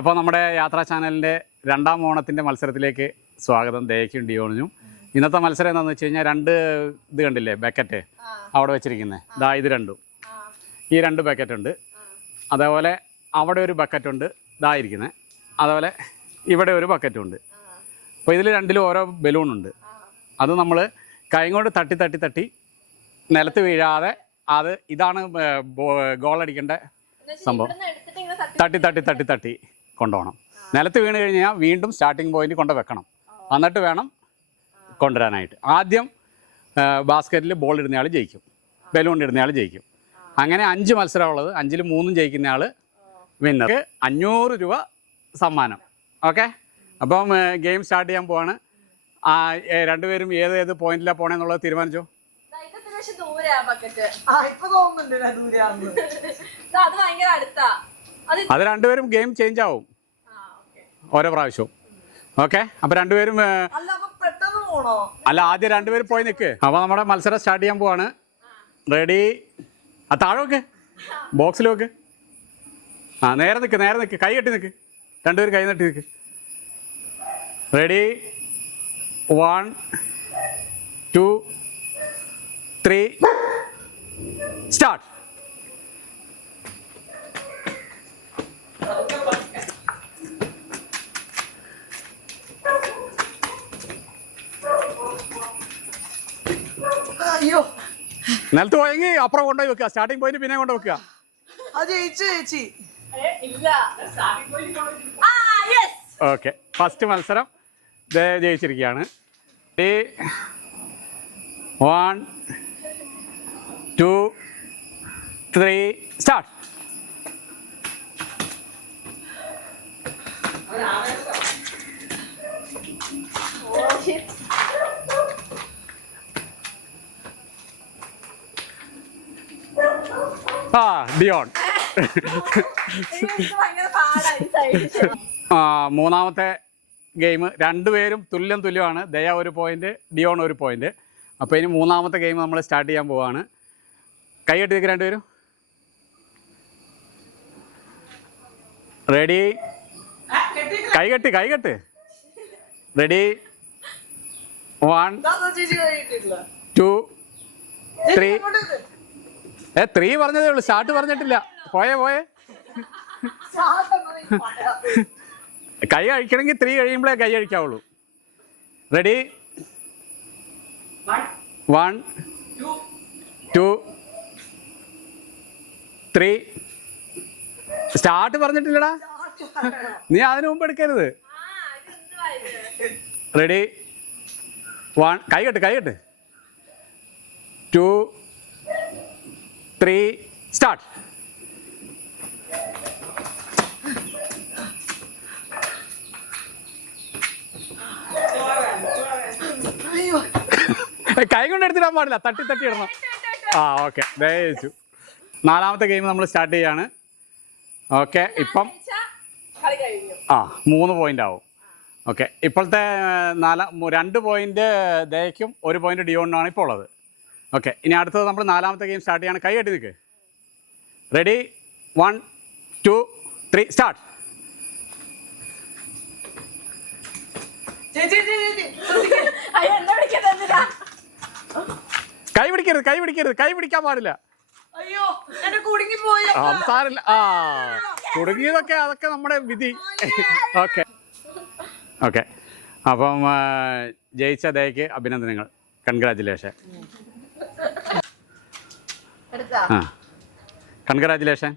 അപ്പോൾ നമ്മുടെ യാത്രാ ചാനലിൻ്റെ രണ്ടാം ഓണത്തിൻ്റെ മത്സരത്തിലേക്ക് സ്വാഗതം. ദയക്കും ഡിയോണിനും. ഇന്നത്തെ മത്സരം എന്താണെന്ന് വെച്ച് കഴിഞ്ഞാൽ രണ്ട് ഇത് കണ്ടില്ലേ, ബക്കറ്റ് അവിടെ വെച്ചിരിക്കുന്നത്. ഇതാ ഇത് രണ്ടും, ഈ രണ്ട് ബക്കറ്റ് ഉണ്ട്. അതേപോലെ അവിടെ ഒരു ബക്കറ്റ് ഉണ്ട്, ഇതാ ഇരിക്കുന്നത്. അതേപോലെ ഇവിടെ ഒരു ബക്കറ്റും ഉണ്ട്. അപ്പോൾ ഇതിൽ രണ്ടിലും ഓരോ ബലൂണുണ്ട്. അത് നമ്മൾ കൈ കൊണ്ട് തട്ടി തട്ടി തട്ടി നിലത്ത് വീഴാതെ, അത് ഇതാണ് ഗോളടിക്കേണ്ട സംഭവം. തട്ടി തട്ടി തട്ടി തട്ടി കൊണ്ടുപോകണം. നിലത്ത് വീണ് കഴിഞ്ഞാൽ വീണ്ടും സ്റ്റാർട്ടിങ് പോയിന്റ് കൊണ്ട് വെക്കണം. എന്നിട്ട് വേണം കൊണ്ടുവരാനായിട്ട്. ആദ്യം ബാസ്ക്കറ്റിൽ ബോൾ ഇടുന്നയാൾ ജയിക്കും, ബലൂൺ ഇടുന്നയാൾ ജയിക്കും. അങ്ങനെ 5 മത്സരമുള്ളത്. 5-ൽ 3 ജയിക്കുന്നയാൾ വിന്നർ. 500 രൂപ സമ്മാനം. ഓക്കെ, അപ്പം ഗെയിം സ്റ്റാർട്ട് ചെയ്യാൻ പോവാണ്. രണ്ടുപേരും ഏത് പോയിന്റിലാണ് പോകണമെന്നുള്ളത് തീരുമാനിച്ചോ? അത് രണ്ടുപേരും ഗെയിം ചേഞ്ച് ആവും ഓരോ പ്രാവശ്യവും. ഓക്കെ, അപ്പം രണ്ടുപേരും അല്ല, ആദ്യം രണ്ടുപേരും പോയി നിൽക്ക്. അപ്പോൾ നമ്മുടെ മത്സരം സ്റ്റാർട്ട് ചെയ്യാൻ പോവാണ്. റെഡി? താഴെ വെക്ക്, ബോക്സിൽ വെക്ക്. നേരെ നിൽക്ക്, കൈ കെട്ടി നിൽക്ക്. രണ്ടുപേരും കൈ നട്ടി നിൽക്ക്. റെഡി? 1 2 3 സ്റ്റാർട്ട്. അയ്യോ, നിലത്ത് പോയെങ്കിൽ അപ്പുറം കൊണ്ടുപോയി വെക്കുക. സ്റ്റാർട്ടിംഗ് പോയിന്റ് പിന്നെ കൊണ്ട് വെക്കുക. ഓക്കെ, ഫസ്റ്റ് മത്സരം ജയിച്ചിരിക്കുകയാണ്. 1 2 3 സ്റ്റാർട്ട്. ഡിയോൺ. മൂന്നാമത്തെ ഗെയിം രണ്ടുപേരും തുല്യമാണ്. ദയ 1 പോയിന്റ്, ഡിയോൺ 1 പോയിന്റ്. അപ്പോൾ ഇനി മൂന്നാമത്തെ ഗെയിം നമ്മൾ സ്റ്റാർട്ട് ചെയ്യാൻ പോവാണ്. കൈ കെട്ടി നിൽക്കുക രണ്ടുപേരും. റെഡി? കൈ കെട്ട്. റെഡി? 1 2 3. 3 പറഞ്ഞതേ ഉള്ളൂ, സ്റ്റാർട്ട് പറഞ്ഞിട്ടില്ല. പോയേ. കൈ കഴിക്കണമെങ്കിൽ 3 കഴിയുമ്പോഴേ കൈ കഴിക്കാവുള്ളൂ. റെഡി? 1 2 3 സ്റ്റാർട്ട് പറഞ്ഞിട്ടില്ലടാ, നീ അതിനു മുമ്പ് എടുക്കരുത്. റെഡി? 1 കൈ കെട്ട് 2 3 സ്റ്റാർട്ട്. കൈ കൊണ്ട് എടുത്തിടാൻ പാടില്ല, തട്ടി ഇടണം. ഓക്കെ, ജയിച്ചു. നാലാമത്തെ ഗെയിം നമ്മൾ സ്റ്റാർട്ട് ചെയ്യാണ്. ഓക്കെ, ഇപ്പം 3 പോയിന്റ് ആവും. ഓക്കെ, ഇപ്പോഴത്തെ 2 പോയിന്റ് ദയക്കും 1 പോയിന്റ് ഡിയോണിനാണ് ഇപ്പോൾ ഉള്ളത്. ഓക്കെ, ഇനി അടുത്തത് നമ്മൾ നാലാമത്തെ ഗെയിം സ്റ്റാർട്ട് ചെയ്യാണ്. കൈ കെട്ടി നിൽക്ക്. റെഡി? 1 2 3 സ്റ്റാർട്ട്. കൈ പിടിക്കരുത്, കൈ പിടിക്കാൻ പാടില്ല. സാരില്ല. കുടുങ്ങിയതൊക്കെ അതൊക്കെ നമ്മുടെ വിധി. ഓക്കെ, അപ്പം ജയിച്ച ദയക്ക് അഭിനന്ദനങ്ങൾ. കൺഗ്രാജുലേഷൻ. കൺഗ്രാജുലേഷൻ.